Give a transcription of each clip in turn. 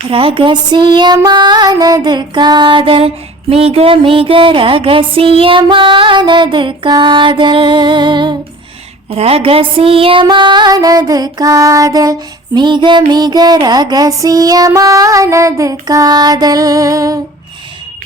ரகசியமானது காதல், மிக மிக ரகசியமானது காதல். ரகசியமானது காதல், மிக மிக ரகசியமானது காதல்.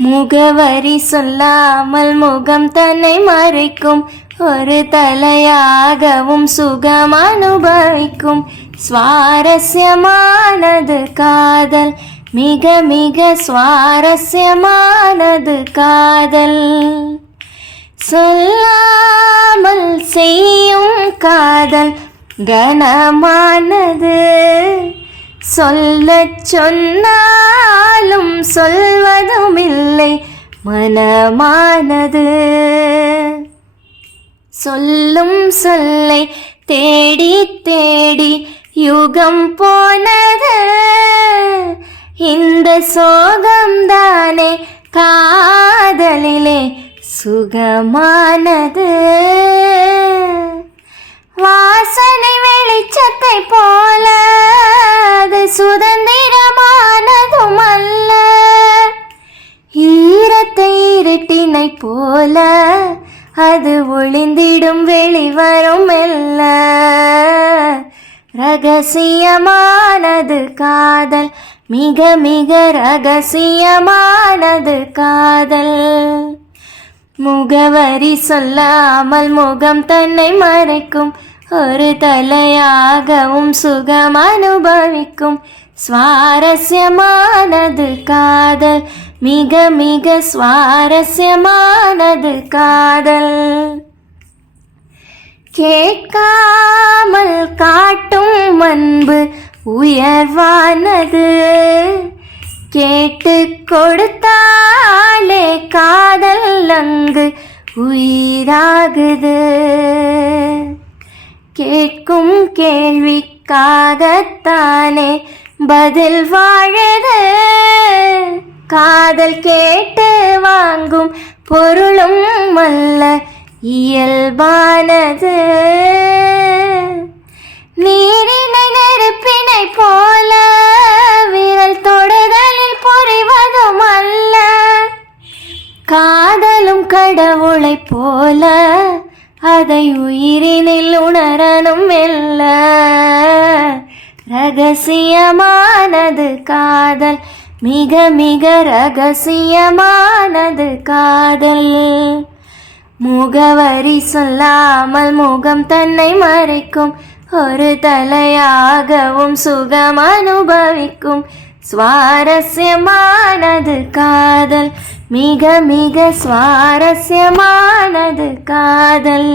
முகவரி சொல்லாமல் முகம் தன்னை மறைக்கும், ஒரு தலையாகவும் சுகம் அனுபவிக்கும். சுவாரஸ்யமானது காதல், மிக மிக சுவாரஸ்யமானது காதல். சொல்லாமல் செய்யும் காதல் கனமானது, சொல்லச் சொன்னாலும் சொல்வதும் இல்லை மனமானது. சொல்லும் சொல்லை தேடி தேடி யுகம் போனது, இந்த சோகம்தானே காதலிலே சுகமானது. வாசனை வெளிச்சத்தை போல அது சுதந்திரமானதும் அல்ல, ஈரத்தை இருட்டினை போல அது ஒளிந்திடும் வெளிவரும் மெல்ல. ரகசியமானது காதல், மிக மிக ரகசியமானது காதல். முகவரி சொல்லாமல் முகம் தன்னை மறைக்கும், ஒரு தலையாகவும் சுகம் அனுபவிக்கும். சுவாரஸ்யமானது காதல், மிக மிக சுவாரஸ்யமானது காதல். கேட்காமல் காட்டும் அன்பு உயர்வானது, கேட்டு கொடுத்தாலே காதல் அங்கு உயிராகுது. கேட்கும் கேள்விக்காகத்தானே பதில் வாழுது, காதல் கேட்டு வாங்கும் பொருளும் அல்ல இயல்பானது. நீரினை நெருப்பினை போல விரல் தொடுதலில் புரிவதும் அல்ல, காதலும் கடவுளை போல அதை உயிரினில் உணரணும் மெல்ல. ரகசியமானது காதல், மிக மிக ரகசியமானது காதல். முகவரி சொல்லாமல் முகம் தன்னை மறைக்கும், ஒரு தலையாகவும் சுகம் அனுபவிக்கும். சுவாரஸ்யமானது காதல், மிக மிக சுவாரஸ்யமானது காதல்.